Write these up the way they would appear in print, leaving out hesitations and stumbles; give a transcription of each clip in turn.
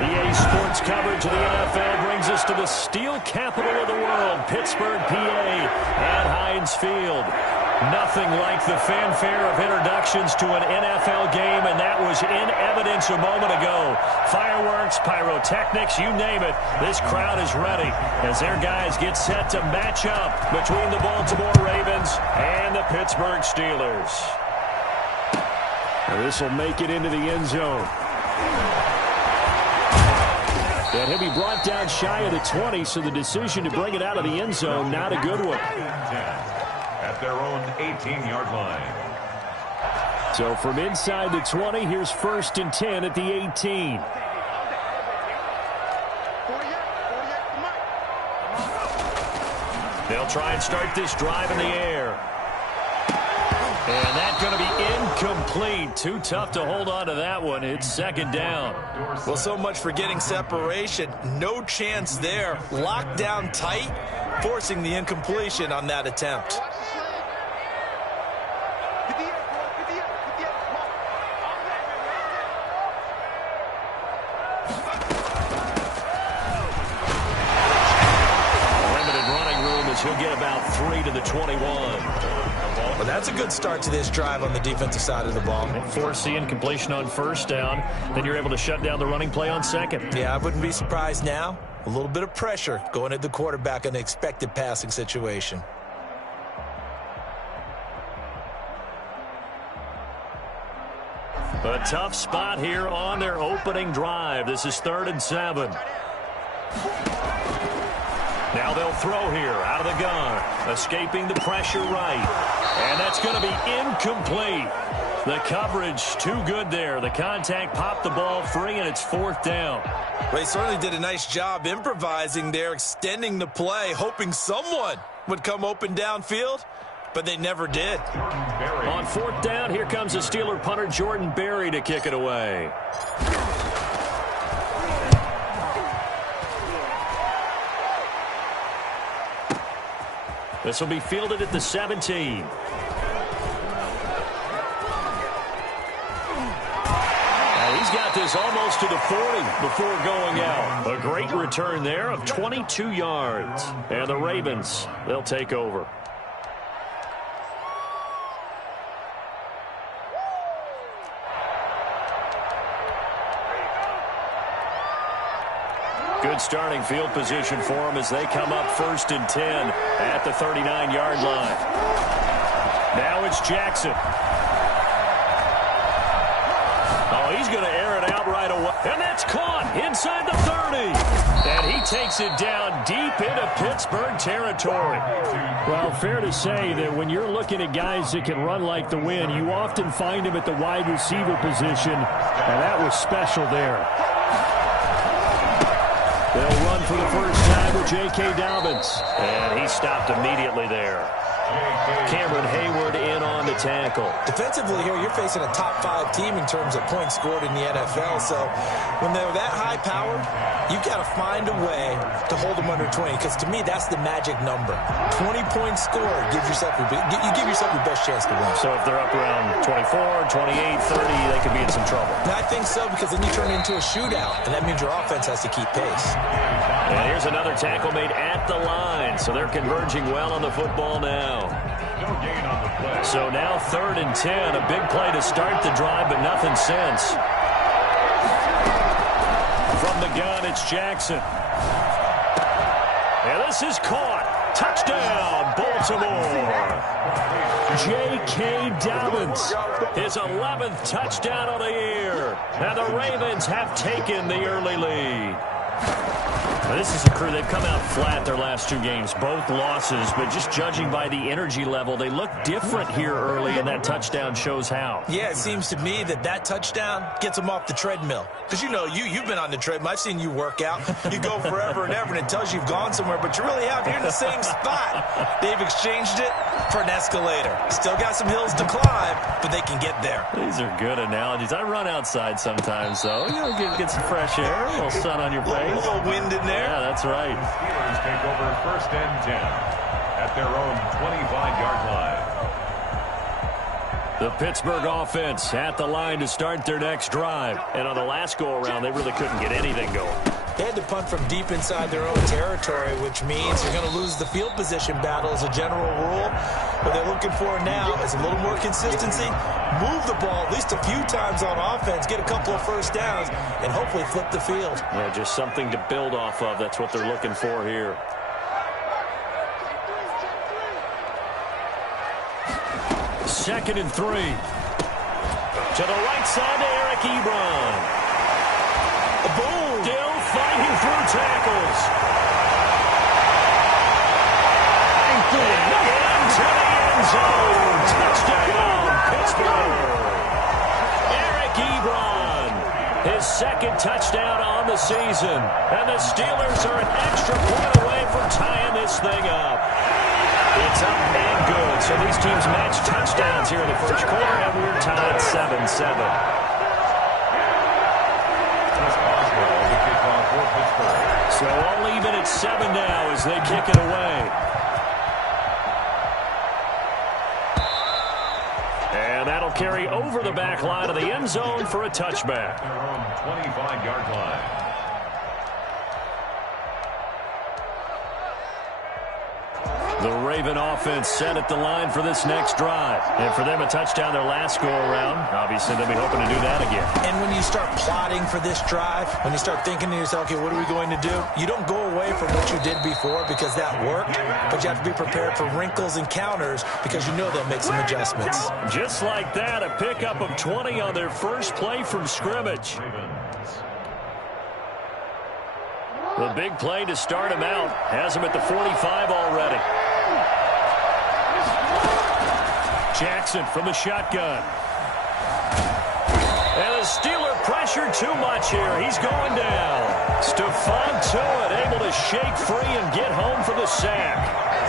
EA Sports coverage of the NFL brings us to the steel capital of the world, Pittsburgh, PA, at Heinz Field. Nothing like the fanfare of introductions to an NFL game, and that was in evidence a moment ago. Fireworks, pyrotechnics, you name it. This crowd is ready as their guys get set to match up between the Baltimore Ravens and the Pittsburgh Steelers. And this will make it into the end zone. And he'll be brought down shy of the 20, so the decision to bring it out of the end zone, not a good one. At their own 18-yard line. So from inside the 20, here's 1st and 10 at the 18. They'll try and start this drive in the air. And that's going to be incomplete. Too tough to hold on to that one. It's 2nd down. Well, so much for getting separation. No chance there. Locked down tight, forcing the incompletion on that attempt. Limited running room as he'll get about 3 to the 21. Well, that's a good start to this drive on the defensive side of the ball. Force the incompletion on 1st down. Then you're able to shut down the running play on 2nd. Yeah, I wouldn't be surprised now. A little bit of pressure going at the quarterback in the expected passing situation. A tough spot here on their opening drive. This is 3rd and 7. Now they'll throw here out of the gun. Escaping the pressure right. And that's going to be incomplete. The coverage too good there. The contact popped the ball free, and it's 4th down. Well, he certainly did a nice job improvising there, extending the play, hoping someone would come open downfield, but they never did. On 4th down, here comes the Steeler punter Jordan Berry to kick it away. This will be fielded at the 17. And he's got this almost to the 40 before going out. A great return there of 22 yards. And the Ravens, they'll take over. Good starting field position for them as they come up 1st and 10 at the 39-yard line. Now it's Jackson. Oh, he's going to air it out right away. And that's caught inside the 30. And he takes it down deep into Pittsburgh territory. Well, fair to say that when you're looking at guys that can run like the wind, you often find them at the wide receiver position. And that was special there. They'll run for the first time with J.K. Dobbins. And he stopped immediately there. Cameron Hayward in on the tackle. Defensively here, you're facing a top 5 team in terms of points scored in the NFL. So when they're that high powered, you've got to find a way to hold them under 20. Because to me, that's the magic number. 20 points scored gives yourself you give yourself your best chance to win. So if they're up around 24, 28, 30, they could be in some trouble. And I think so, because then you turn it into a shootout, and that means your offense has to keep pace. And here's another tackle made at the line. So they're converging well on the football now. So now 3rd and 10. A big play to start the drive, but nothing since. From the gun, it's Jackson. And this is caught. Touchdown, Baltimore. J.K. Dobbins, his 11th touchdown of the year. And the Ravens have taken the early lead. Now, this is a crew, they've come out flat their last 2 games, both losses, but just judging by the energy level, they look different here early, and that touchdown shows how. Yeah, it seems to me that touchdown gets them off the treadmill. Because, you know, you've been on the treadmill. I've seen you work out. You go forever and ever, and it tells you you've gone somewhere, but you really have. You're in the same spot. They've exchanged it for an escalator. Still got some hills to climb, but they can get there. These are good analogies. I run outside sometimes, though. You know, get some fresh air, a little sun on your face. A little wind in there. Yeah, that's right. The Steelers take over 1st and 10 at their own 25-yard line. The Pittsburgh offense at the line to start their next drive. And on the last go-around, they really couldn't get anything going. They had to punt from deep inside their own territory, which means you're going to lose the field position battle as a general rule. What they're looking for now is a little more consistency, move the ball at least a few times on offense, get a couple of first downs, and hopefully flip the field. Yeah, just something to build off of. That's what they're looking for here. Second and 3. To the right side to Eric Ebron. Boom! Still fighting through tackles. And into the end zone. Touchdown, Pittsburgh. Eric Ebron, his second touchdown on the season. And the Steelers are an extra point away from tying this thing up. It's up and good. So these teams match touchdowns here in the first quarter, and we're tied 7-7. So all even at 7 now as they kick it away. And that'll carry over the back line of the end zone for a touchback. Their own 25-yard line. The Raven offense set at the line for this next drive. And for them, a touchdown their last go-around. Obviously, they'll be hoping to do that again. And when you start plotting for this drive, when you start thinking to yourself, okay, what are we going to do? You don't go away from what you did before because that worked, but you have to be prepared for wrinkles and counters because you know they'll make some adjustments. Just like that, a pickup of 20 on their first play from scrimmage. The big play to start him out has him at the 45 already. Jackson from the shotgun. And the Steeler pressure too much here. He's going down. Stephon Tuitt able to shake free and get home for the sack.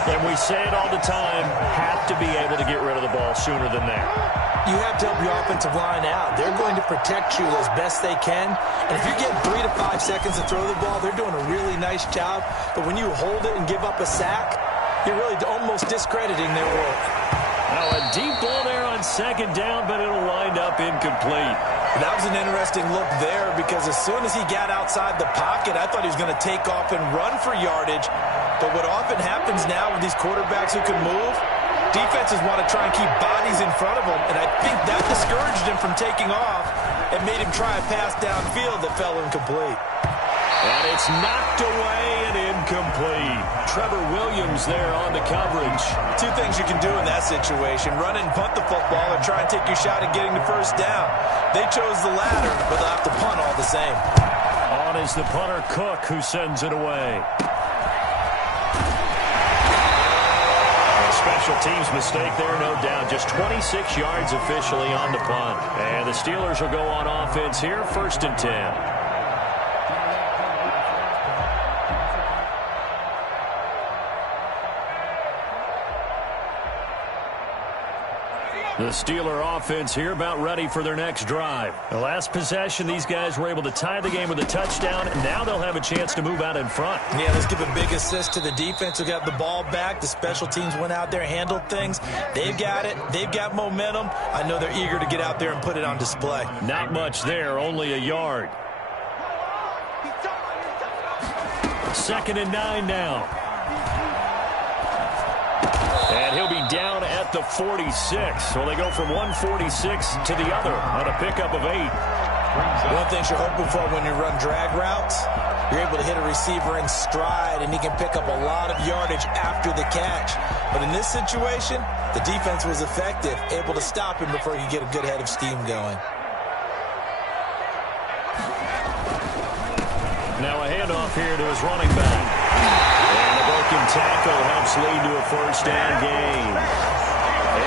And we say it all the time, have to be able to get rid of the ball sooner than that. You have to help your offensive line out. They're going to protect you as best they can. And if you're getting 3 to 5 seconds to throw the ball, they're doing a really nice job. But when you hold it and give up a sack, you're really almost discrediting their work. Now a deep ball there on second down, but it'll wind up incomplete. That was an interesting look there because as soon as he got outside the pocket, I thought he was going to take off and run for yardage. But what often happens now with these quarterbacks who can move, defenses want to try and keep bodies in front of them, and I think that discouraged him from taking off and made him try a pass downfield that fell incomplete. And it's knocked away and incomplete. Trevor Williams there on the coverage. 2 things you can do in that situation, run and punt the football or try and take your shot at getting the first down. They chose the latter, but they'll have to punt all the same. On is the punter Cook, who sends it away. Special teams mistake there, no doubt. Just 26 yards officially on the punt. And the Steelers will go on offense here, 1st and 10. The Steeler offense here about ready for their next drive. The last possession, these guys were able to tie the game with a touchdown, and now they'll have a chance to move out in front. Yeah, let's give a big assist to the defense who got the ball back. The special teams went out there, handled things. They've got it. They've got momentum. I know they're eager to get out there and put it on display. Not much there, only a yard. 2nd and 9 now. And he'll be down at the 46. So they go from 146 to the other on a pickup of 8. One thing you're hoping for when you run drag routes, you're able to hit a receiver in stride, and he can pick up a lot of yardage after the catch. But in this situation, the defense was effective, able to stop him before he could get a good head of steam going. Now a handoff here to his running back. And a broken tackle helps lead to a 1st down gain.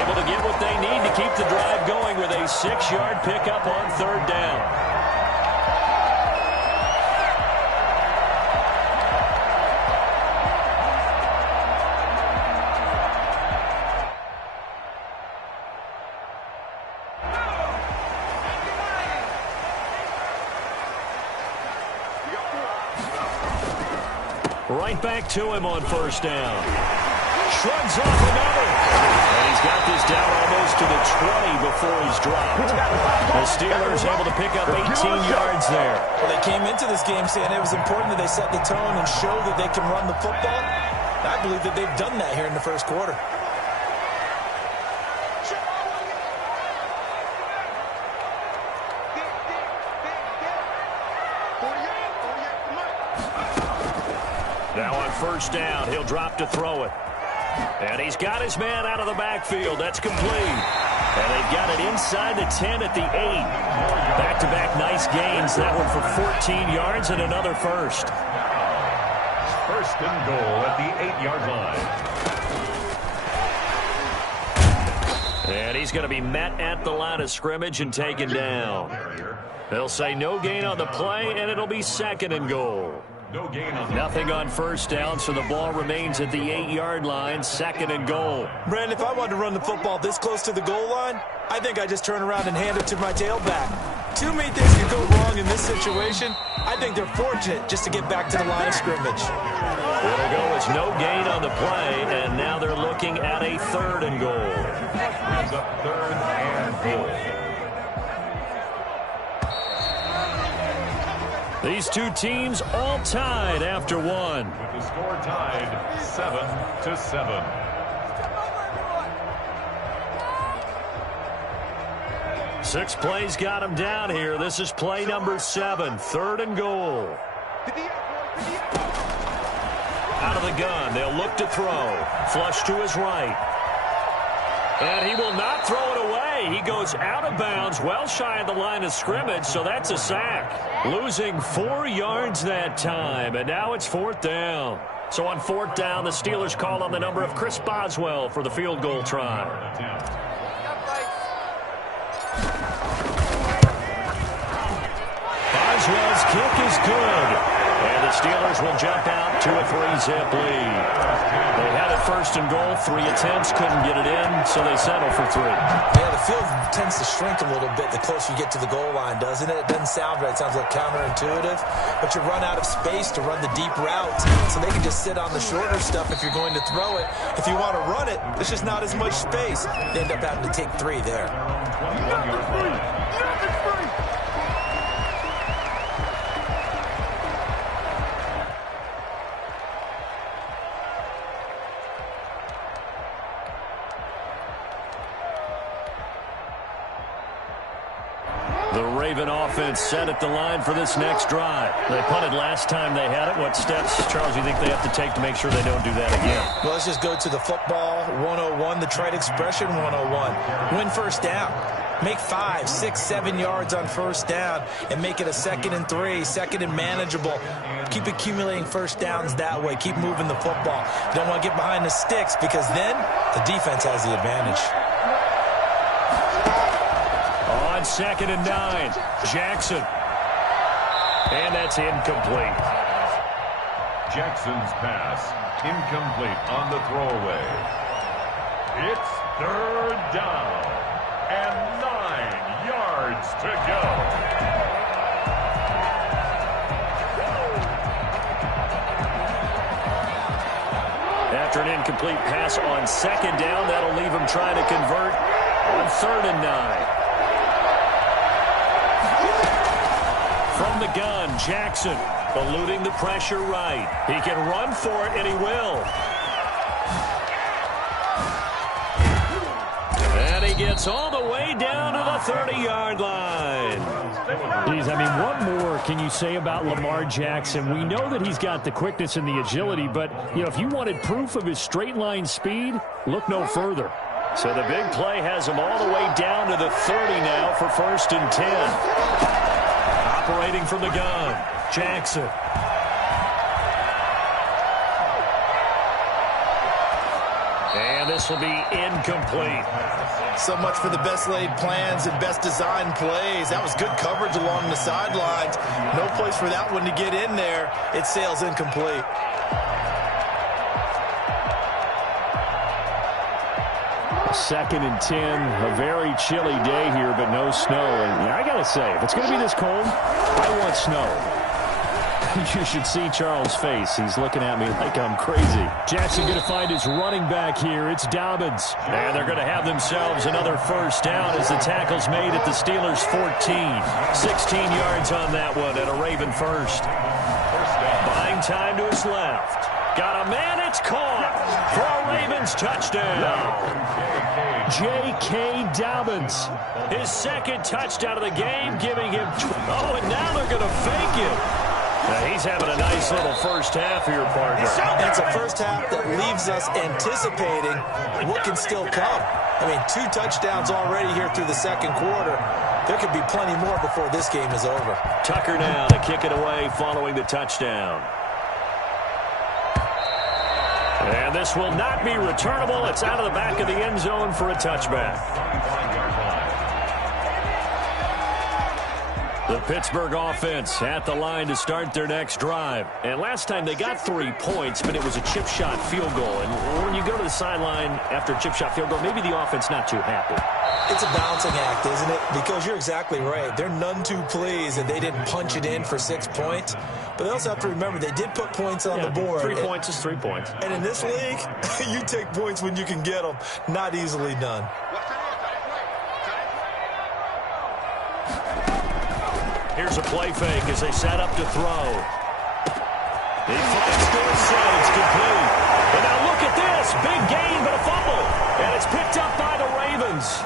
Able to get what they need to keep the drive going with a 6-yard pickup on 3rd down. Right back to him on 1st down. Shrugs off another. And he's got this down almost to the 20 before he's dropped. The Steelers able to pick up 18 yards there. Well, they came into this game saying it was important that they set the tone and show that they can run the football. I believe that they've done that here in the first quarter. Now on first down, he'll drop to throw it. And he's got his man out of the backfield. That's complete. And they've got it inside the 10 at the 8. Back-to-back nice gains. That one for 14 yards and another first. First and goal at the 8-yard line. And he's going to be met at the line of scrimmage and taken down. They'll say no gain on the play, and it'll be second and goal. No gain on the Nothing on first down, so the ball remains at the 8-yard line, second and goal. Brandon, if I wanted to run the football this close to the goal line, I think I just turn around and hand it to my tailback. Too many things could go wrong in this situation. I think they're fortunate just to get back to the line of scrimmage. It'll go as no gain on the play, and now they're looking at a third and goal. brings up third and goal. These two teams all tied after one. With the score tied 7-7. Six plays got him down here. This is play number 7, third and goal. Out of the gun, they'll look to throw. Flush to his right. And he will not throw it away. He goes out of bounds, well shy of the line of scrimmage, so that's a sack. Losing 4 yards that time, and now it's fourth down. So on fourth down, the Steelers call on the number of Chris Boswell for the field goal try. Boswell's kick is good. And the Steelers will jump out to a 3-zip lead. They had it first and goal, 3 attempts, couldn't get it in, so they settle for 3. Yeah, the field tends to shrink a little bit the closer you get to the goal line, doesn't it? It doesn't sound right. It sounds like counterintuitive. But you run out of space to run the deep routes, so they can just sit on the shorter stuff if you're going to throw it. If you want to run it, there's just not as much space. They end up having to take 3 there. 21-yard line. The Raven offense set at the line for this next drive. They punted last time they had it. What steps, Charles, do you think they have to take to make sure they don't do that again? Well, let's just go to the football 101, the trite expression 101. Win first down. Make 5, 6, 7 yards on first down and make it a 2nd and 3, 2nd and manageable. Keep accumulating first downs that way. Keep moving the football. You don't want to get behind the sticks because then the defense has the advantage. On 2nd and 9, Jackson. And that's incomplete. Jackson's pass incomplete on the throwaway. It's third down and 9 yards to go. After an incomplete pass on 2nd down, that'll leave him trying to convert on 3rd and 9. From the gun, Jackson eluding the pressure right. He can run for it, and he will. And he gets all the way down to the 30-yard line. Geez, I mean, what more can you say about Lamar Jackson? We know that he's got the quickness and the agility, but, you know, if you wanted proof of his straight-line speed, look no further. So the big play has him all the way down to the 30 now for 1st and 10. Operating from the gun, Jackson. And this will be incomplete. So much for the best laid plans and best designed plays. That was good coverage along the sidelines. No place for that one to get in there. It sails incomplete. Second and 10, a very chilly day here, but no snow. And I got to say, if it's going to be this cold, I want snow. You should see Charles' face. He's looking at me like I'm crazy. Jackson going to find his running back here. It's Dobbins. And they're going to have themselves another first down as the tackle's made at the Steelers' 14. 16 yards on that one and a Raven first. Buying time to his left. Got a man, it's caught for a Ravens touchdown. J.K. Dobbins, his second touchdown of the game, giving him... Oh, and now they're going to fake him. Now he's having a nice little first half here, partner. And it's a first half that leaves us anticipating what can still come. I mean, 2 touchdowns already here through the second quarter. There could be plenty more before this game is over. Tucker now to kick it away following the touchdown. And this will not be returnable. It's out of the back of the end zone for a touchback. The Pittsburgh offense at the line to start their next drive. And last time they got 3 points, but it was a chip shot field goal. And when you go to the sideline after a chip shot field goal, maybe the offense not too happy. It's a balancing act, isn't it? Because you're exactly right. They're none too pleased that they didn't punch it in for 6 points. But they also have to remember they did put points on the board. 3 points is 3 points. And in this league, you take points when you can get them. Not easily done. Here's a play fake as they set up to throw. He finds Dorsett. It's complete. And now look at this. Big gain, but a fumble. And it's picked up by the Ravens.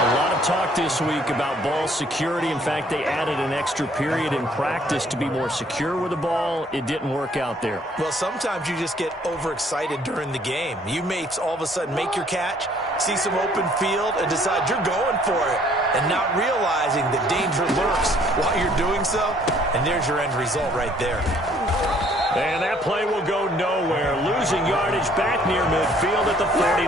A lot of talk this week about ball security. In fact, they added an extra period in practice to be more secure with the ball. It didn't work out there. Well, sometimes you just get overexcited during the game. You may all of a sudden make your catch, see some open field, and decide you're going for it, and not realizing the danger lurks while you're doing so. And there's your end result right there. And that play will go nowhere. Losing yardage back near midfield at the 49.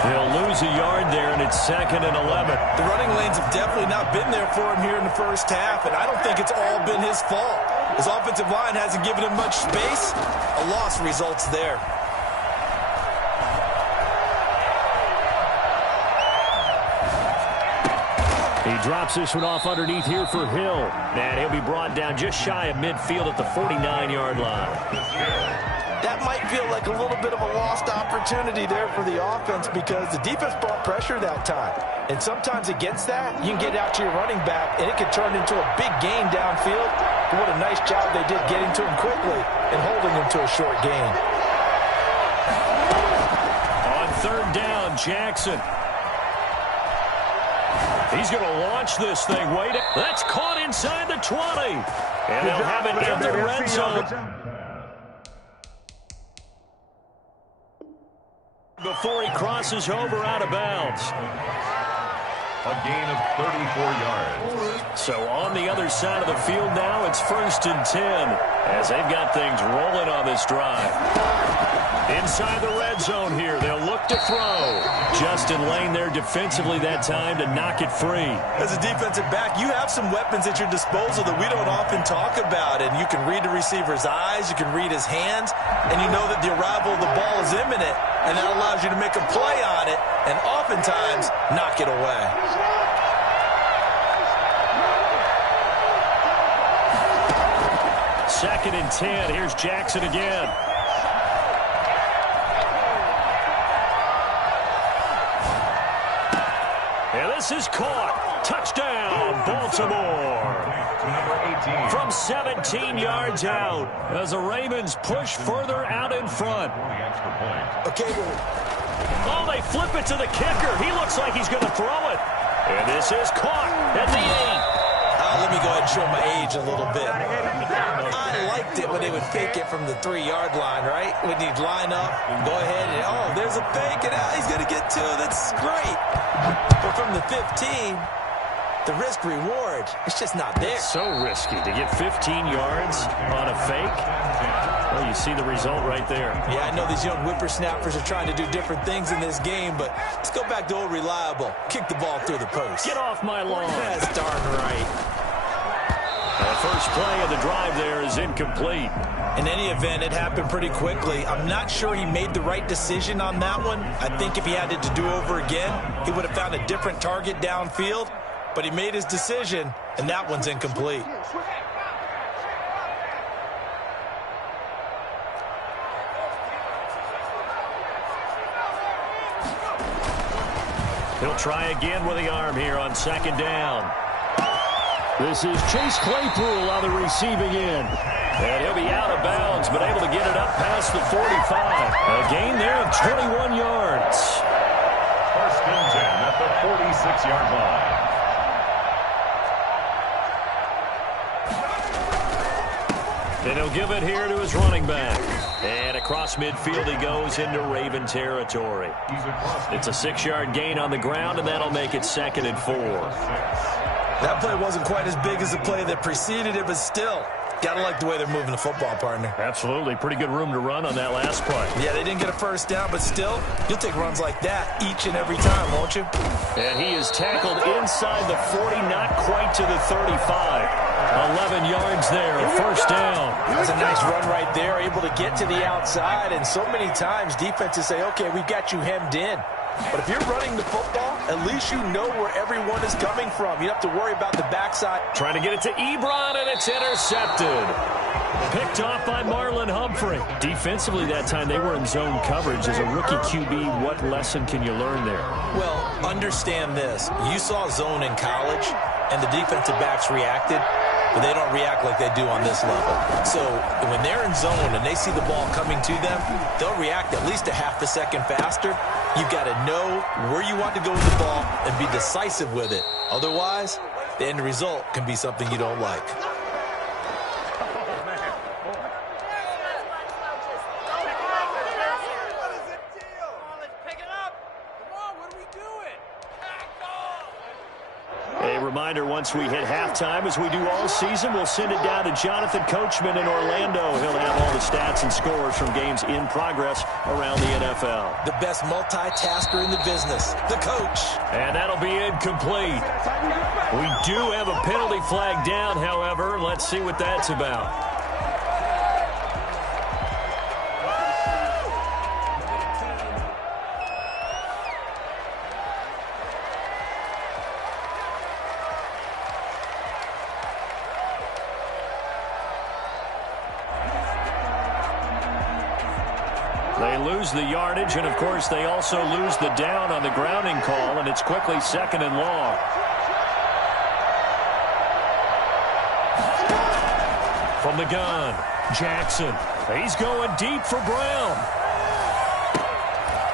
They'll lose a yard there, and it's 2nd and 11. The running lanes have definitely not been there for him here in the first half, and I don't think it's all been his fault. His offensive line hasn't given him much space. A loss results there. He drops this one off underneath here for Hill. And he'll be brought down just shy of midfield at the 49-yard line. That might feel like a little bit of a lost opportunity there for the offense because the defense brought pressure that time. And sometimes against that, you can get out to your running back, and it could turn into a big gain downfield. But what a nice job they did getting to him quickly and holding him to a short gain. On 3rd down, Jackson. He's going to launch this thing. Wait, that's caught inside the 20. And they'll have it in the red zone. Before he crosses over out of bounds. A gain of 34 yards. So on the other side of the field now, it's 1st and 10 as they've got things rolling on this drive. Inside the red zone here, they'll look to throw. Justin Lane there defensively that time to knock it free. As a defensive back, you have some weapons at your disposal that we don't often talk about, and you can read the receiver's eyes, you can read his hands, and you know that the arrival of the ball is imminent, and that allows you to make a play on it, and oftentimes knock it away. 2nd and 10. Here's Jackson again. And this is caught. Touchdown, Baltimore. From 17 yards out as the Ravens push further out in front. Okay, Oh, they flip it to the kicker. He looks like he's going to throw it. And this is caught at the 8. let me go ahead and show my age a little bit. I liked it when they would fake it from the 3-yard line, right? When he'd line up, go ahead and, oh, there's a fake, and he's going to get 2. That's great. But from the 15, the risk-reward, it's just not there. It's so risky to get 15 yards on a fake. Well, you see the result right there. Yeah, I know these young whippersnappers are trying to do different things in this game, but let's go back to old reliable. Kick the ball through the post. Get off my lawn. That's darn right. The first play of the drive there is incomplete. In any event, it happened pretty quickly. I'm not sure he made the right decision on that one. I think if he had it to do over again, he would have found a different target downfield. but he made his decision, and that one's incomplete. He'll try again with the arm here on second down. This is Chase Claypool on the receiving end. And he'll be out of bounds, but able to get it up past the 45. A gain there of 21 yards. First and 10 at the 46-yard line. And he'll give it here to his running back. And across midfield he goes into Raven territory. It's a 6-yard gain on the ground, and that'll make it 2nd and 4. That play wasn't quite as big as the play that preceded it, but still, gotta like the way they're moving the football, partner. Absolutely. Pretty good room to run on that last play. Yeah, they didn't get a first down, but still, you'll take runs like that each and every time, won't you? And he is tackled inside the 40, not quite to the 35. 11 yards there, a first down. That's a nice run right there, able to get to the outside, and so many times defenses say, okay, we've got you hemmed in. But if you're running the football, at least you know where everyone is coming from. You don't have to worry about the backside. Trying to get it to Ebron, and it's intercepted. Picked off by Marlon Humphrey. Defensively that time, they were in zone coverage. As a rookie QB, what lesson can you learn there? Well, understand this. You saw zone in college, and the defensive backs reacted, but they don't react like they do on this level. So when they're in zone and they see the ball coming to them, they'll react at least a half a second faster. You've got to know where you want to go with the ball and be decisive with it. Otherwise, the end result can be something you don't like. Reminder, once we hit halftime, as we do all season, we'll send it down to Jonathan Coachman in Orlando. He'll have all the stats and scores from games in progress around the NFL. The best multitasker in the business, the coach. And that'll be incomplete. We do have a penalty flag down, however. Let's see what that's about. They lose the yardage, and, of course, they also lose the down on the grounding call, and it's quickly 2nd and long. From the gun, Jackson. He's going deep for Brown.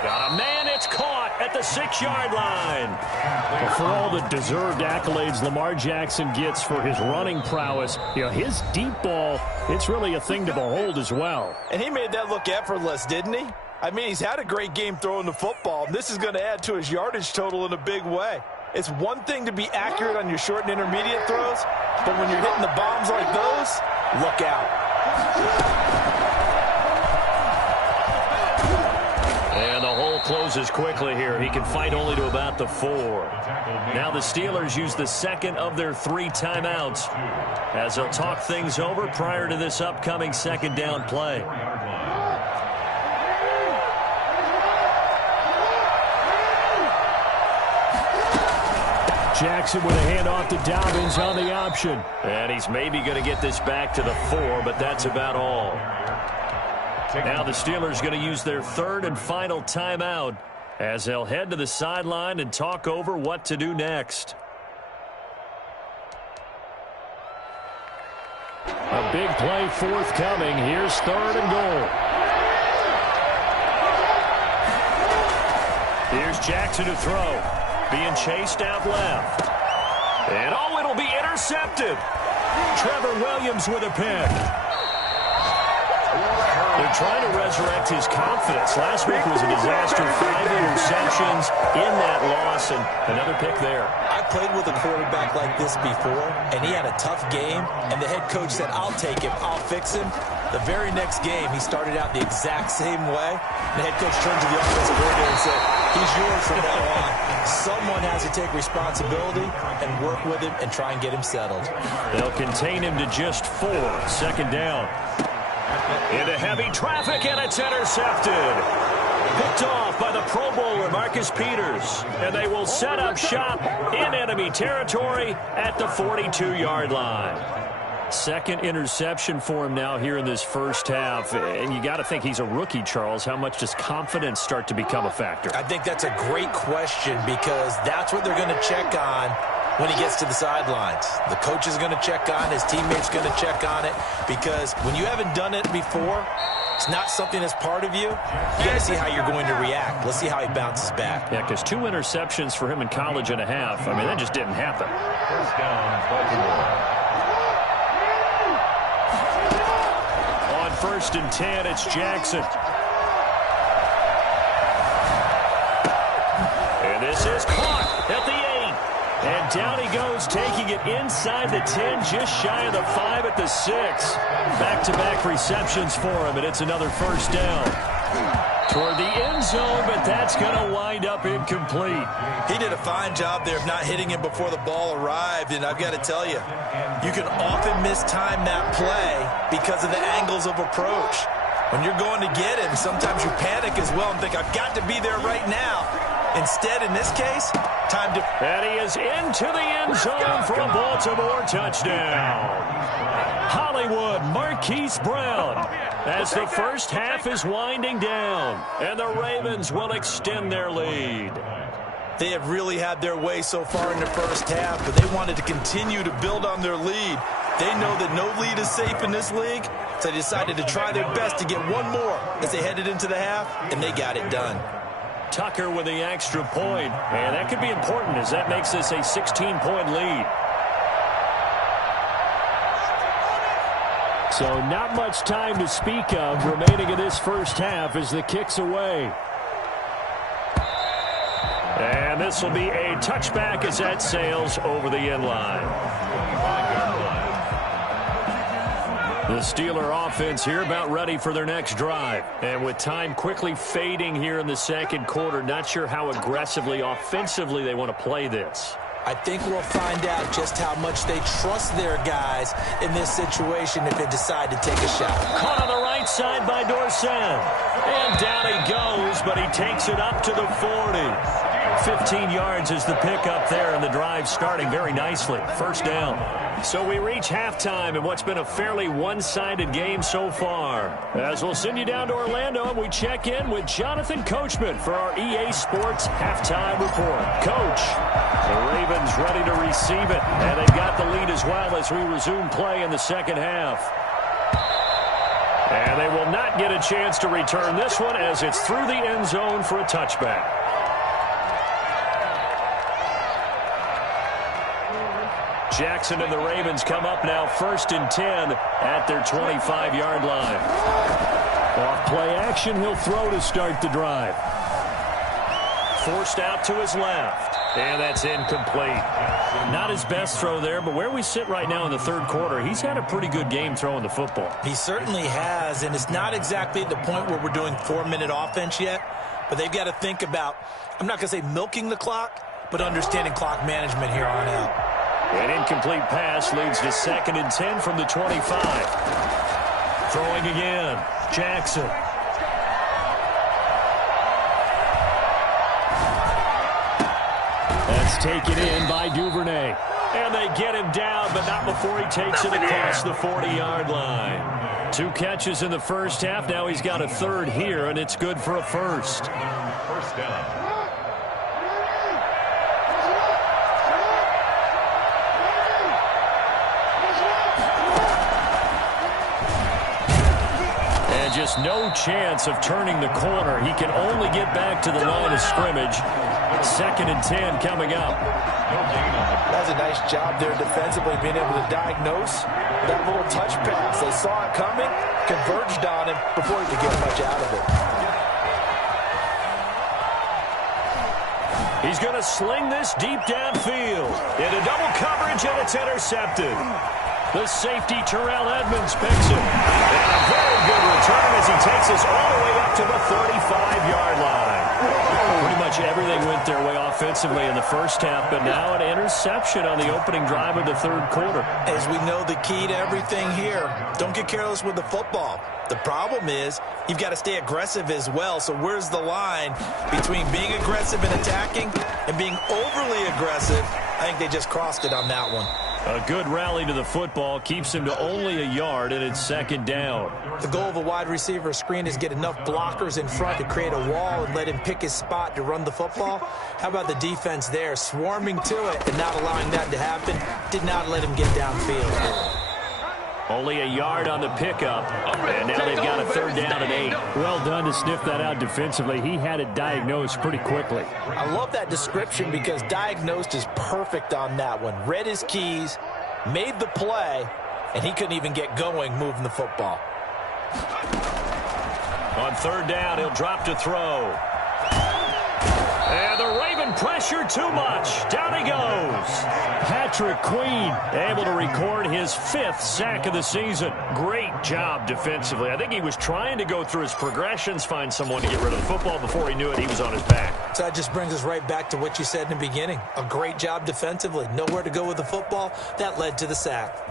Got a man, it's caught at the 6-yard line. Well, for all the deserved accolades Lamar Jackson gets for his running prowess, his deep ball, it's really a thing to behold as well. And he made that look effortless, didn't he? I mean, he's had a great game throwing the football. This is going to add to his yardage total in a big way. It's one thing to be accurate on your short and intermediate throws, but when you're hitting the bombs like those, look out. And the hole closes quickly here. He can fight only to about the 4. Now the Steelers use the second of their 3 timeouts as they'll talk things over prior to this upcoming 2nd down play. Jackson with a handoff to Dobbins on the option. And he's maybe going to get this back to the 4, but that's about all. Now the Steelers going to use their 3rd and final timeout as they'll head to the sideline and talk over what to do next. A big play forthcoming. Here's 3rd and goal. Here's Jackson to throw. Being chased out left. And, it'll be intercepted. Trevor Williams with a pick. They're trying to resurrect his confidence. Last week was a disaster. 5 interceptions in that loss, and another pick there. I played with a quarterback like this before, and he had a tough game, and the head coach said, I'll take him, I'll fix him. The very next game, he started out the exact same way. The head coach turned to the offensive coordinator and said, he's yours from now on. Someone has to take responsibility and work with him and try and get him settled. They'll contain him to just 4. 2nd down. Into heavy traffic, and it's intercepted. Picked picked off by the Pro Bowler, Marcus Peters. And they will set up shop in enemy territory at the 42-yard line. Second interception for him now here in this first half. And you got to think he's a rookie, Charles. How much does confidence start to become a factor? I think that's a great question because that's what they're going to check on when he gets to the sidelines. The coach is going to check on, his teammates going to check on it, because when you haven't done it before, it's not something that's part of you. You got to see how you're going to react. Let's see how he bounces back. Yeah, because 2 interceptions for him in college and a half. I mean, that just didn't happen. First down, Baltimore. On 1st and 10, it's Jackson. And this is caught at the 8. And down he goes, taking it inside the 10, just shy of the 5 at the 6. Back-to-back receptions for him, and it's another first down. Toward the end zone, but that's going to wind up incomplete. He did a fine job there of not hitting him before the ball arrived, and I've got to tell you, you can often mistime that play because of the angles of approach. When you're going to get him, sometimes you panic as well and think, I've got to be there right now. Instead, in this case, time to... And he is into the end zone for a Baltimore touchdown. Hollywood Marquise Brown as the first half is winding down. And the Ravens will extend their lead. They have really had their way so far in the first half, but they wanted to continue to build on their lead. They know that no lead is safe in this league, so they decided to try their best to get one more as they headed into the half, and they got it done. Tucker with the extra point, and that could be important as that makes this a 16-point lead. So not much time to speak of remaining in this first half as the kick's away. And this will be a touchback as that sails over the end line. The Steeler offense here about ready for their next drive. And with time quickly fading here in the second quarter, not sure how aggressively, offensively they want to play this. I think we'll find out just how much they trust their guys in this situation if they decide to take a shot. Caught on the right side by Dorsett. And down he goes, but he takes it up to the 40. 15 yards is the pickup there, and the drive starting very nicely. First down. So we reach halftime in what's been a fairly one-sided game so far. As we'll send you down to Orlando, and we check in with Jonathan Coachman for our EA Sports Halftime Report. Coach, the Ravens ready to receive it, and they've got the lead as well as we resume play in the second half. And they will not get a chance to return this one as it's through the end zone for a touchback. Jackson and the Ravens come up now 1st and 10 at their 25-yard line. Off play action, he'll throw to start the drive. Forced out to his left, and that's incomplete. Not his best throw there, but where we sit right now in the third quarter, he's had a pretty good game throwing the football. He certainly has, and it's not exactly at the point where we're doing 4-minute offense yet, but they've got to think about, I'm not going to say milking the clock, but understanding clock management here on out. An incomplete pass leads to 2nd and 10 from the 25. Throwing again, Jackson. That's taken in by Duvernay. And they get him down, but not before he takes it across the 40-yard line. 2 catches in the first half. Now he's got a third here, and it's good for a first. First down. Just no chance of turning the corner. He can only get back to the line of scrimmage. 2nd and 10 coming up. That's a nice job there defensively, being able to diagnose that little touch pass. They saw it coming, converged on him before he could get much out of it. He's going to sling this deep downfield. Into double coverage, and it's intercepted. The safety, Terrell Edmonds, picks it. And a very good return as he takes us all the way up to the 35-yard line. Pretty much everything went their way offensively in the first half, but now an interception on the opening drive of the third quarter. As we know, the key to everything here, don't get careless with the football. The problem is you've got to stay aggressive as well. So where's the line between being aggressive and attacking and being overly aggressive? I think they just crossed it on that one. A good rally to the football keeps him to only a yard, and it's second down. The goal of a wide receiver screen is get enough blockers in front to create a wall and let him pick his spot to run the football. How about the defense there, swarming to it and not allowing that to happen? Did not let him get downfield. Only a yard on the pickup, and now they've got a third down and 8. Well done to sniff that out defensively. He had it diagnosed pretty quickly. I love that description because diagnosed is perfect on that one. Read his keys, made the play, and he couldn't even get going moving the football. On third down, he'll drop to throw. And the Raven pressure too much. Down he goes. Patrick Queen able to record his 5th sack of the season. Great job defensively. I think he was trying to go through his progressions, find someone to get rid of the football. Before he knew it, he was on his back. So that just brings us right back to what you said in the beginning. A great job defensively. Nowhere to go with the football. That led to the sack.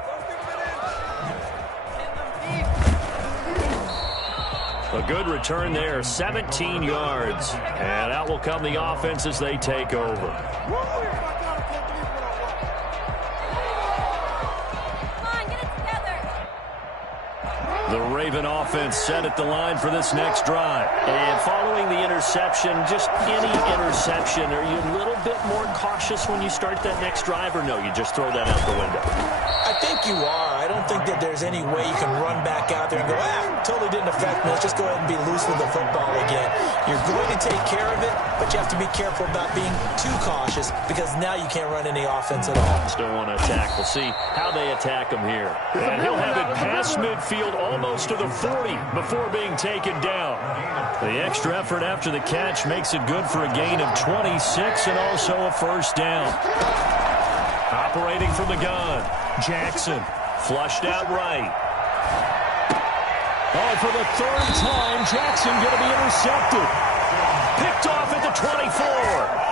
A good return there, 17 yards. And out will come the offense as they take over. The Raven offense set at the line for this next drive. And following the interception, just any interception, are you a little bit more cautious when you start that next drive, or no, you just throw that out the window? I think you are. I don't think that there's any way you can run back out there and go, totally didn't affect me. Let's just go ahead and be loose with the football again. You're going to take care of it, but you have to be careful about being too cautious because now you can't run any offense at all. Still want to attack. We'll see how they attack him here. And he'll have it past midfield almost to the 40 before being taken down. The extra effort after the catch makes it good for a gain of 26 and also a first down. Operating from the gun, Jackson flushed out right. Oh, for the 3rd time, Jackson going to be intercepted. Picked off at the 24.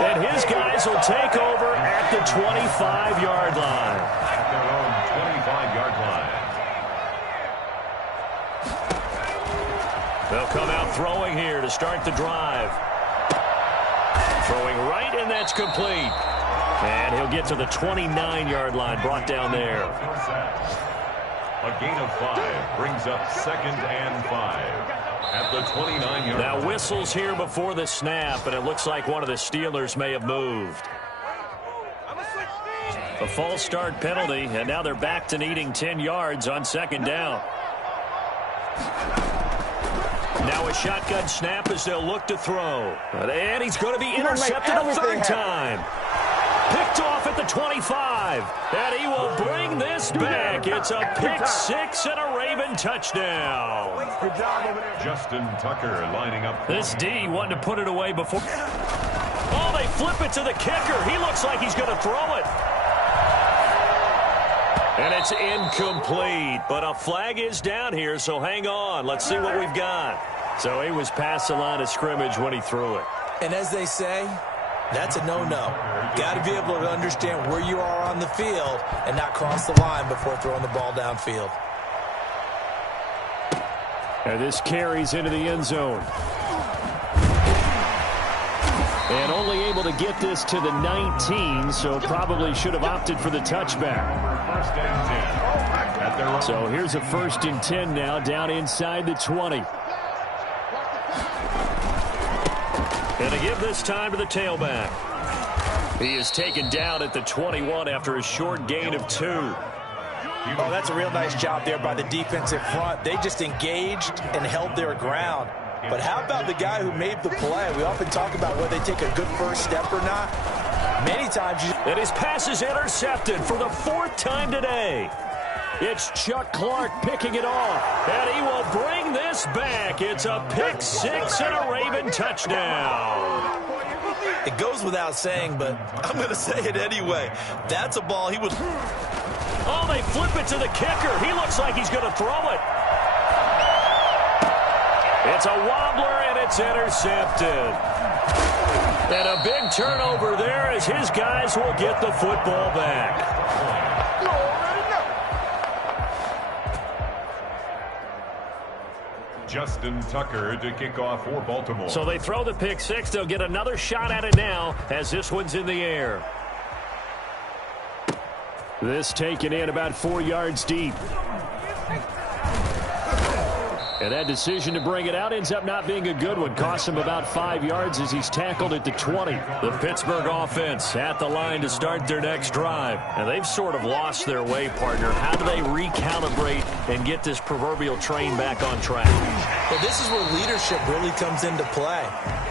And his guys will take over at the 25-yard line. At their own 25-yard line. They'll come out throwing here to start the drive. Throwing right, and that's complete. And he'll get to the 29-yard line, brought down there. A gain of 5 brings up 2nd and 5 at the 29-yard line. Now whistles here before the snap, and it looks like one of the Steelers may have moved. A false start penalty, and now they're back to needing 10 yards on 2nd down. Now a shotgun snap as they'll look to throw. And he's going to be intercepted a 3rd time. Picked off at the 25. And he will bring this back. It's a pick 6 and a Raven touchdown. Good job over there. Justin Tucker lining up. This D wanted to put it away before. Oh, they flip it to the kicker. He looks like he's going to throw it. And it's incomplete. But a flag is down here, so hang on. Let's see what we've got. So he was past the line of scrimmage when he threw it. And as they say, that's a no-no. Got to be able to understand where you are on the field and not cross the line before throwing the ball downfield. And this carries into the end zone. And only able to get this to the 19, so probably should have opted for the touchback. First and 10. So here's a 1st and 10 now, down inside the 20. And to give this time to the tailback. He is taken down at the 21 after a short gain of 2. Oh, that's a real nice job there by the defensive front. They just engaged and held their ground. But how about the guy who made the play? We often talk about whether they take a good first step or not. Many times and his pass is intercepted for the 4th time today. It's Chuck Clark picking it off, and he will bring this back. It's a pick 6 and a Raven touchdown. It goes without saying, but I'm going to say it anyway. That's a ball he would... Oh, they flip it to the kicker. He looks like he's going to throw it. It's a wobbler, and it's intercepted. And a big turnover there as his guys will get the football back. Justin Tucker to kick off for Baltimore. So they throw the pick six. They'll get another shot at it now as this one's in the air. This taken in about 4 yards deep. And that decision to bring it out ends up not being a good one. Costs him about 5 yards as he's tackled at the 20. The Pittsburgh offense at the line to start their next drive. And they've sort of lost their way, partner. How do they recalibrate and get this proverbial train back on track? Well, this is where leadership really comes into play.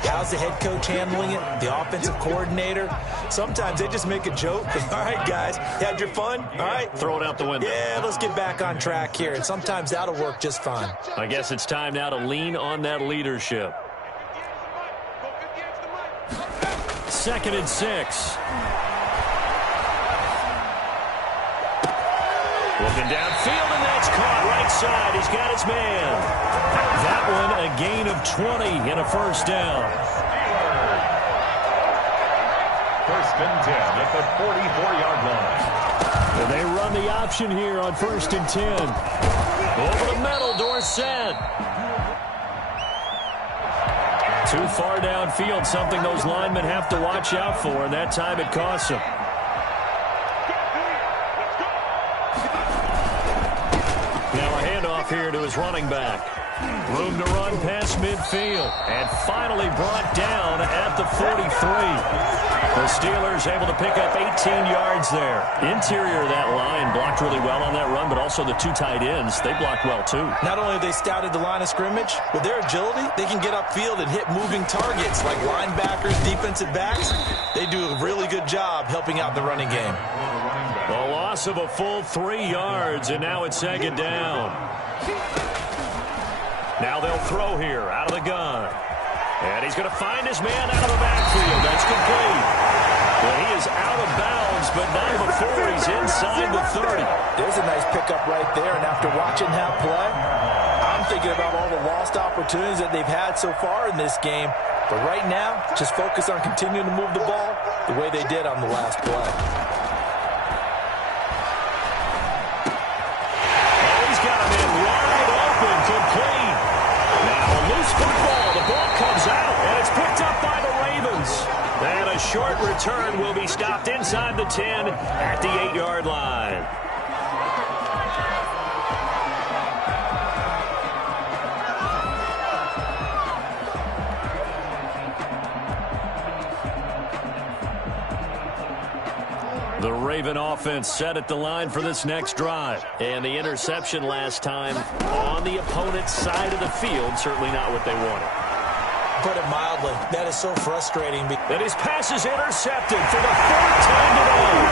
How's the head coach handling it? The offensive coordinator? Sometimes they just make a joke. All right, guys, you had your fun? All right. Throw it out the window. Yeah, let's get back on track here. And sometimes that'll work just fine. I guess it's time now to lean on that leadership. 2nd and 6. Looking downfield, and that's caught right side. He's got his man. That one a gain of 20 and a first down. 1st and 10 at the 44-yard line. And they run the option here on 1st and 10. Over the middle, Dorsett. Too far downfield, something those linemen have to watch out for, and that time it costs them. Now a handoff here to his running back. Room to run past midfield, and finally brought down at the 43. The Steelers able to pick up 18 yards there. Interior of that line blocked really well on that run, but also the 2 tight ends, they blocked well too. Not only have they scouted the line of scrimmage, with their agility, they can get upfield and hit moving targets like linebackers, defensive backs. They do a really good job helping out the running game. A loss of a full 3 yards, and now it's 2nd down. Now they'll throw here out of the gun. And he's going to find his man out of the backfield. That's complete. Well, he is out of bounds, but not before he's inside the 30. There's a nice pickup right there, and after watching that play, I'm thinking about all the lost opportunities that they've had so far in this game. But right now, just focus on continuing to move the ball the way they did on the last play. Oh, he's got him in wide open, complete. Now a loose football. The ball comes out, and it's picked up by the Ravens. And a short return will be stopped inside the 10 at the 8-yard line. The Raven offense set at the line for this next drive. And the interception last time on the opponent's side of the field, certainly not what they wanted. Put it mildly, that is so frustrating. And his pass is intercepted for the 4th time today.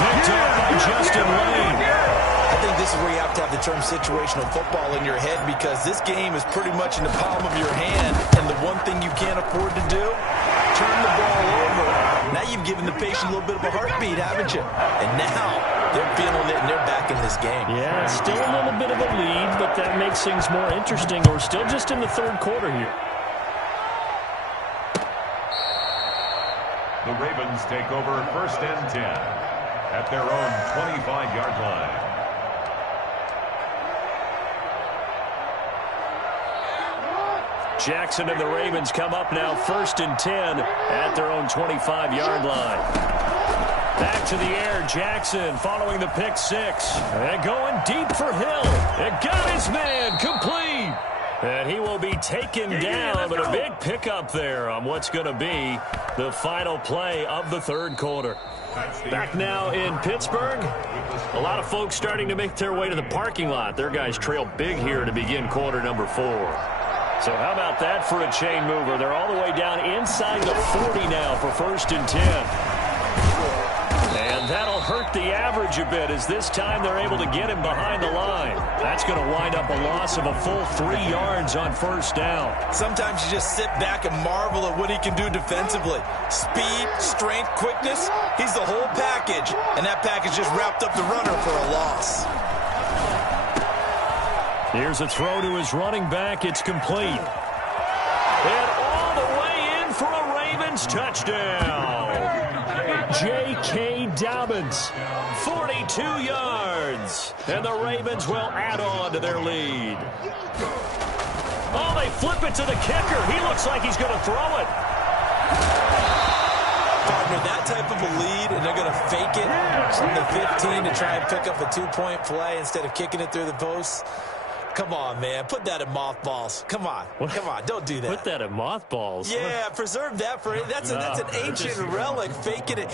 Picked up by Justin Lane. I think this is where you have to have the term situational football in your head, because this game is pretty much in the palm of your hand, and the one thing you can't afford to do, turn the ball over. Now you've given the patient a little bit of a heartbeat, haven't you? And now they're feeling it, and they're back in this game. Yeah, still a little bit of a lead, but that makes things more interesting. We're still just in the 3rd quarter here. The Ravens take over 1st and 10 at their own 25-yard line. Jackson and the Ravens come up now 1st and 10 at their own 25-yard line. Back to the air, Jackson following the pick 6. And going deep for Hill. And got his man complete. And he will be taken down, but a big pickup there on what's going to be the final play of the 3rd quarter. Back now in Pittsburgh. A lot of folks starting to make their way to the parking lot. Their guys trail big here to begin quarter number 4. So how about that for a chain mover? They're all the way down inside the 40 now for 1st and 10. And that'll hurt the average a bit, as this time they're able to get him behind the line. That's going to wind up a loss of a full 3 yards on 1st down. Sometimes you just sit back and marvel at what he can do defensively. Speed, strength, quickness, he's the whole package. And that package just wrapped up the runner for a loss. Here's a throw to his running back. It's complete. And all the way in for a Ravens touchdown. J.K. Dobbins, 42 yards. And the Ravens will add on to their lead. Oh, they flip it to the kicker. He looks like he's going to throw it. Partner, that type of a lead, and they're going to fake it from the 15 to try and pick up a two-point play instead of kicking it through the posts. Come on, man. Put that in mothballs. Come on. Come on. Don't do that. Put that in mothballs? Yeah, preserve that for it. That's an ancient relic. Faking it.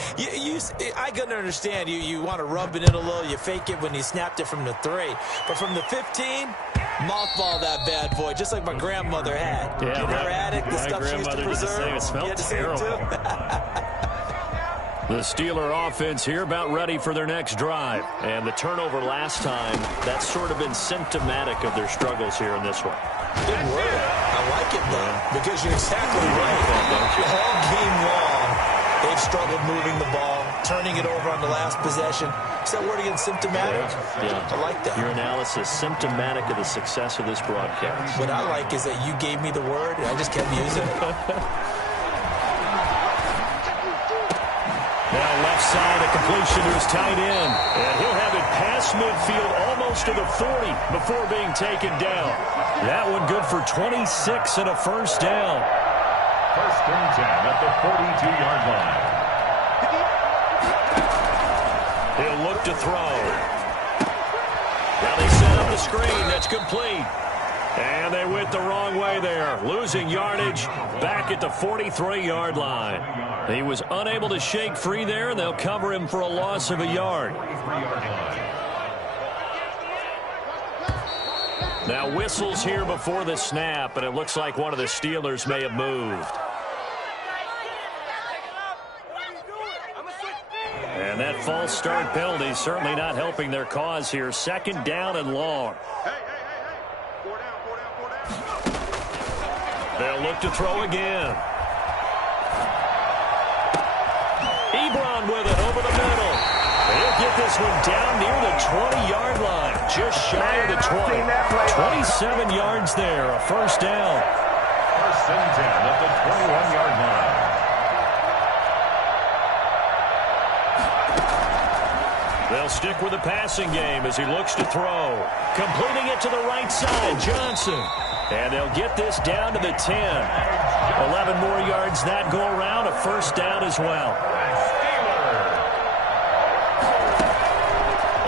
I can understand. You want to rub it in a little. You fake it when you snapped it from the 3. But from the 15, mothball that bad boy, just like my grandmother had. Yeah, in her attic, the stuff she used to preserve. It smelled terrible. The Steeler offense here about ready for their next drive. And the turnover last time, that's sort of been symptomatic of their struggles here in this one. Good word. I like it, though, because you're exactly right. All game long, they've struggled moving the ball, turning it over on the last possession. Is that word again, symptomatic? Yeah. I like that. Your analysis, symptomatic of the success of this broadcast. What I like is that you gave me the word, and I just kept using it. Now left side, a completion to his tight end. And he'll have it past midfield almost to the 40 before being taken down. That one good for 26 and a first down. First and 10 at the 42-yard line. He'll look to throw. Now they set up the screen. That's complete. And they went the wrong way there. Losing yardage back at the 43-yard line. He was unable to shake free there, and they'll cover him for a loss of a yard. Now whistles here before the snap, and it looks like one of the Steelers may have moved. And that false start penalty certainly not helping their cause here. Second down and long. They'll look to throw again. Ebron with it over the middle. He'll get this one down near the 20-yard line. Just shy of the 20. 27 yards there, a first down. First and 10 at the 21-yard line. They'll stick with the passing game as he looks to throw. Completing it to the right side, Johnson. And they'll get this down to the 10. 11 more yards that go around, a first down as well.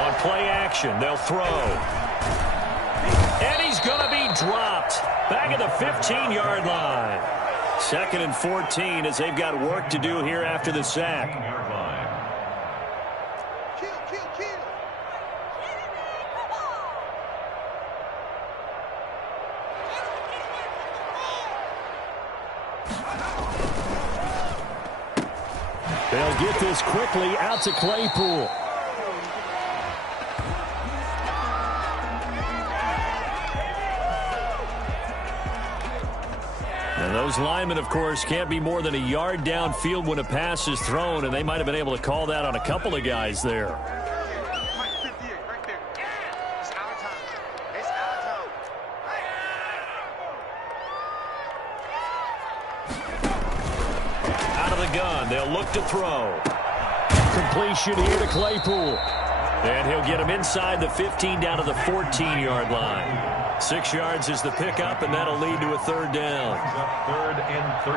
On play action, they'll throw. And he's going to be dropped back at the 15-yard line. Second and 14 as they've got work to do here after the sack. They'll get this quickly out to Claypool. And those linemen, of course, can't be more than a yard downfield when a pass is thrown, and they might have been able to call that on a couple of guys there. They'll look to throw. Completion here to Claypool. And he'll get him inside the 15 down to the 14-yard line. 6 yards is the pickup, and that'll lead to a third down. Third and 13.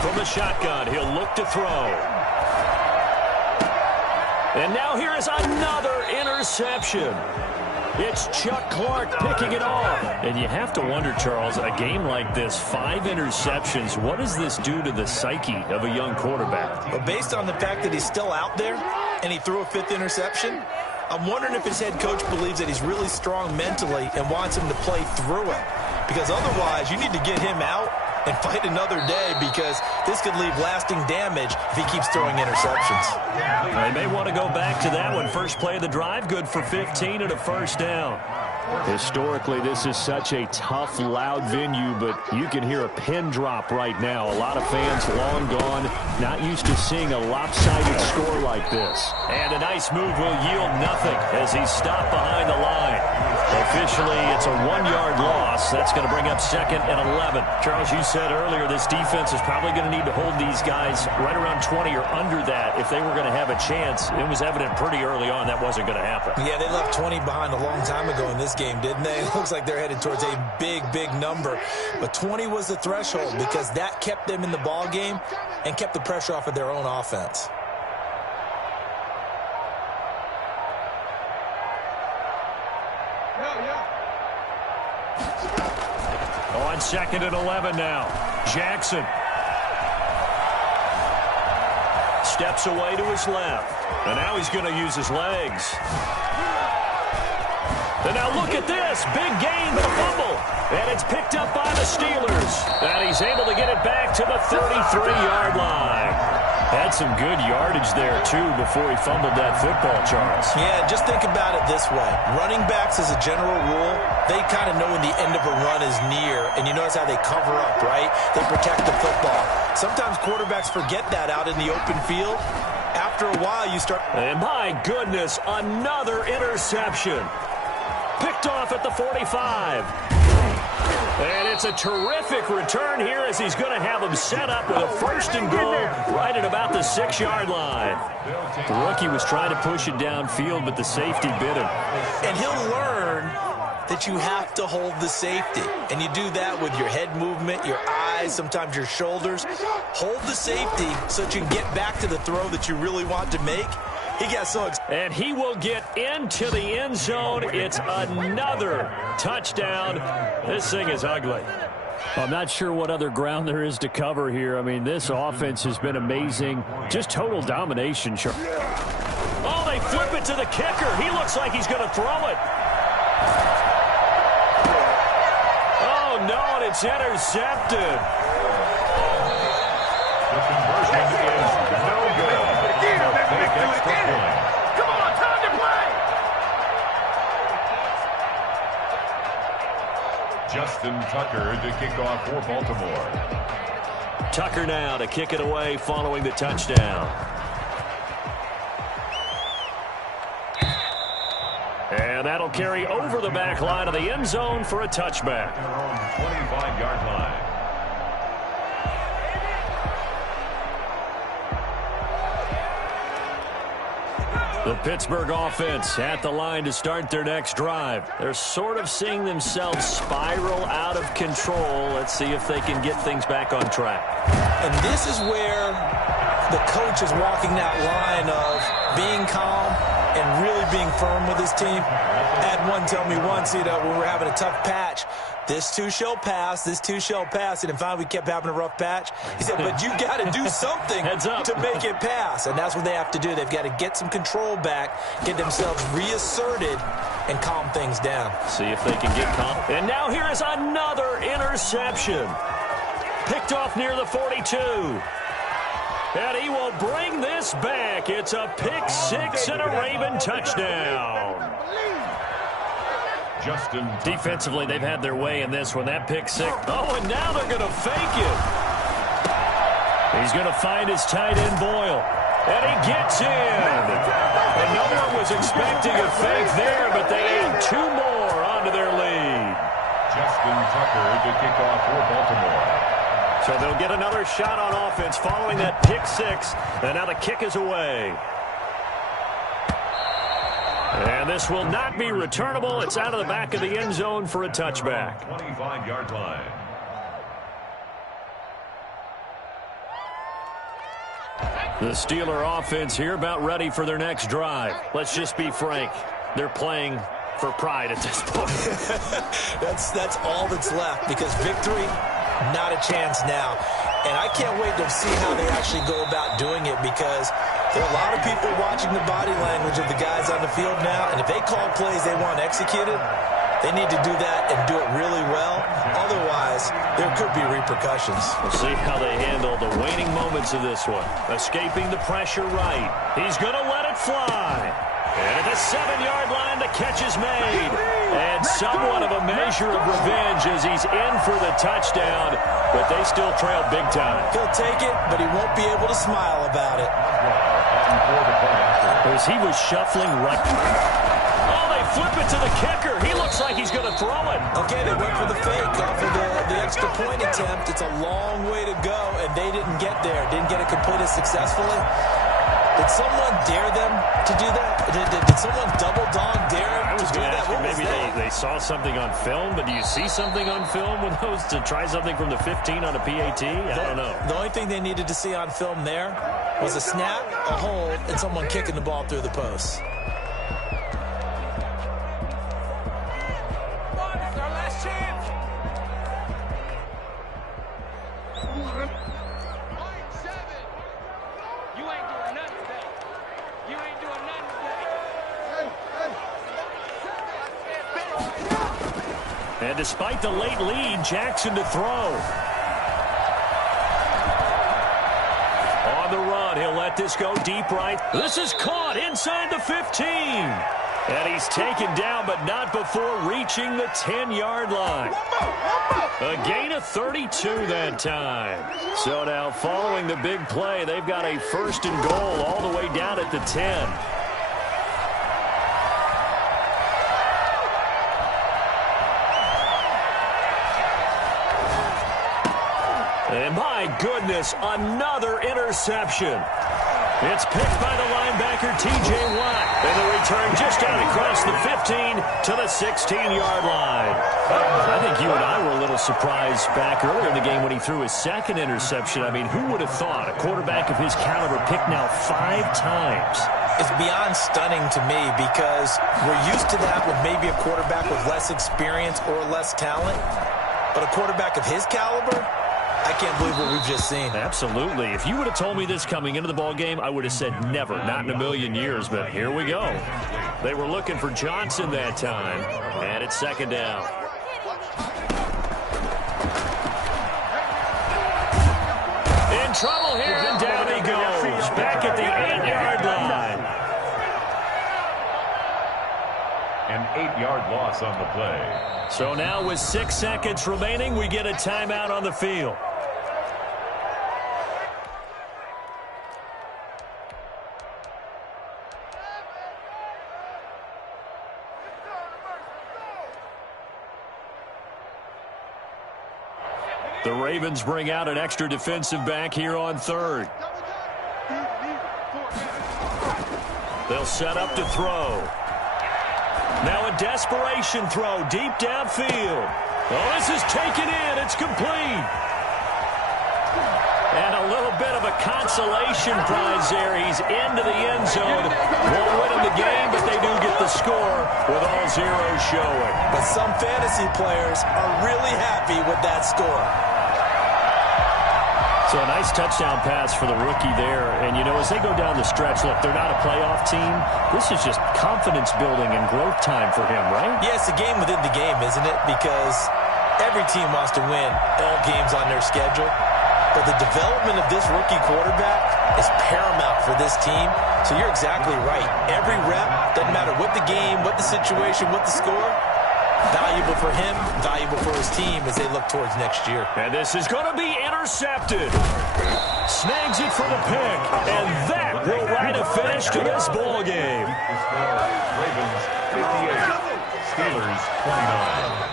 From the shotgun, he'll look to throw. And now here is another interception. It's Chuck Clark picking it off. And you have to wonder, Charles, a game like this, 5 interceptions, what does this do to the psyche of a young quarterback? But based on the fact that he's still out there and he threw a 5th interception, I'm wondering if his head coach believes that he's really strong mentally and wants him to play through it. Because otherwise, you need to get him out and fight another day, because this could leave lasting damage if he keeps throwing interceptions. They may want to go back to that one. First play of the drive, good for 15 and a first down. Historically, this is such a tough, loud venue, but you can hear a pin drop right now. A lot of fans long gone, not used to seeing a lopsided score like this. And a nice move will yield nothing as he's stopped behind the line. Officially, it's a 1-yard loss. That's going to bring up 2nd and 11. Charles, you said earlier this defense is probably going to need to hold these guys right around 20 or under that if they were going to have a chance. It was evident pretty early on that wasn't going to happen. Yeah, they left 20 behind a long time ago in this game, didn't they? It looks like they're headed towards a big, big number. But 20 was the threshold because that kept them in the ball game and kept the pressure off of their own offense. On 2nd and 11 now. Jackson steps away to his left. And now he's going to use his legs. And now look at this. Big gain, but a fumble. And it's picked up by the Steelers. And he's able to get it back to the 33-yard line. Had some good yardage there, too, before he fumbled that football, Charles. Yeah, just think about it this way. Running backs, as a general rule, they kind of know when the end of a run is near, and you notice how they cover up, right? They protect the football. Sometimes quarterbacks forget that out in the open field. After a while, you start... And my goodness, another interception. Picked off at the 45. And it's a terrific return here as he's going to have him set up with a 1st and goal right at about the 6-yard line. The rookie was trying to push it downfield, but the safety bit him. And he'll learn that you have to hold the safety. And you do that with your head movement, your eyes, sometimes your shoulders. Hold the safety so that you can get back to the throw that you really want to make. He got so excited. And he will get into the end zone. It's another touchdown. This thing is ugly. I'm not sure what other ground there is to cover here. I mean, this offense has been amazing. Just total domination. Sure. Oh, they flip it to the kicker. He looks like he's going to throw it. Oh, no, and it's intercepted. The conversion is no good. Come on, time to play! Justin Tucker to kick off for Baltimore. Tucker now to kick it away following the touchdown. And that'll carry over the back line of the end zone for a touchback. 25-yard line. The Pittsburgh offense at the line to start their next drive. They're sort of seeing themselves spiral out of control. Let's see if they can get things back on track. And this is where the coach is walking that line of being calm and really being firm with his team. I had one tell me once, when we were having a tough patch, this too shall pass, this too shall pass. And finally we kept having a rough patch. He said, but you got to do something to make it pass. And that's what they have to do. They've got to get some control back, get themselves reasserted, and calm things down. See if they can get calm. And now here is another interception. Picked off near the 42. And he will bring this back. It's a pick six and a Raven touchdown. Justin Defensively, they've had their way in this one. That pick six. Oh, and now they're going to fake it. He's going to find his tight end, Boyle. And he gets in. And no one was expecting a fake there, but they add two more onto their lead. Justin Tucker to kick off for Baltimore. So they'll get another shot on offense following that pick six. And now the kick is away. And this will not be returnable. It's out of the back of the end zone for a touchback. 25-yard line. The Steeler offense here about ready for their next drive. Let's just be frank. They're playing for pride at this point. That's all that's left, because victory, not a chance now. And I can't wait to see how they actually go about doing it, because there are a lot of people watching the body language of the guys on the field now, and if they call plays they want executed, they need to do that and do it really well. Otherwise, there could be repercussions. We'll see how they handle the waning moments of this one. Escaping the pressure right. He's going to let it fly. And at the 7-yard line, the catch is made. And somewhat of a measure of revenge as he's in for the touchdown, but they still trail big time. He'll take it, but he won't be able to smile about it. As he was shuffling right. Oh, they flip it to the kicker. He looks like he's going to throw it. Okay, they went for the fake off of the extra point attempt. It's a long way to go, and they didn't get there. Didn't get it completed successfully. Did someone dare them to do that? Did someone double dog dare them to do that? Maybe they saw something on film, but do you see something on film with those to try something from the 15 on a PAT? I don't know. The only thing they needed to see on film there was a snap, a hold, and someone kicking the ball through the post. And despite the late lead, Jackson to throw. On the run, he'll let this go deep right. This is caught inside the 15. And he's taken down, but not before reaching the 10-yard line. A gain of 32 that time. So now following the big play, they've got a 1st and goal all the way down at the 10. And my goodness, another interception. It's picked by the linebacker, T.J. Watt. And the return just out across the 15 to the 16-yard line. I think you and I were a little surprised back earlier in the game when he threw his 2nd interception. I mean, who would have thought a quarterback of his caliber picked now 5 times? It's beyond stunning to me because we're used to that with maybe a quarterback with less experience or less talent. But a quarterback of his caliber, I can't believe what we've just seen. Absolutely. If you would have told me this coming into the ball game, I would have said never, not in a million years, but here we go. They were looking for Johnson that time, and it's 2nd down. In trouble here, and down he goes. Back at the 8-yard line. An 8-yard loss on the play. So now with 6 seconds remaining, we get a timeout on the field. The Ravens bring out an extra defensive back here on 3rd. They'll set up to throw. Now a desperation throw deep downfield. Oh, this is taken in. It's complete. And a little bit of a consolation prize there. He's into the end zone. Won't win in the game, but they do get the score with all zeros showing. But some fantasy players are really happy with that score. So a nice touchdown pass for the rookie there. And, you know, as they go down the stretch, look, they're not a playoff team. This is just confidence building and growth time for him, right? Yeah, it's a game within the game, isn't it? Because every team wants to win all games on their schedule. But the development of this rookie quarterback is paramount for this team. So you're exactly right. Every rep, doesn't matter what the game, what the situation, what the score, valuable for him, valuable for his team as they look towards next year. And this is going to be intercepted. Snags it for the pick. And that will write a finish to this ball game. The score, Ravens 58, Steelers 29.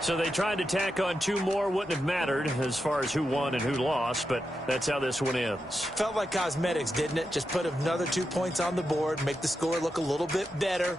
So they tried to tack on 2 more. Wouldn't have mattered as far as who won and who lost, but that's how this one ends. Felt like cosmetics, didn't it? Just put another 2 points on the board, make the score look a little bit better.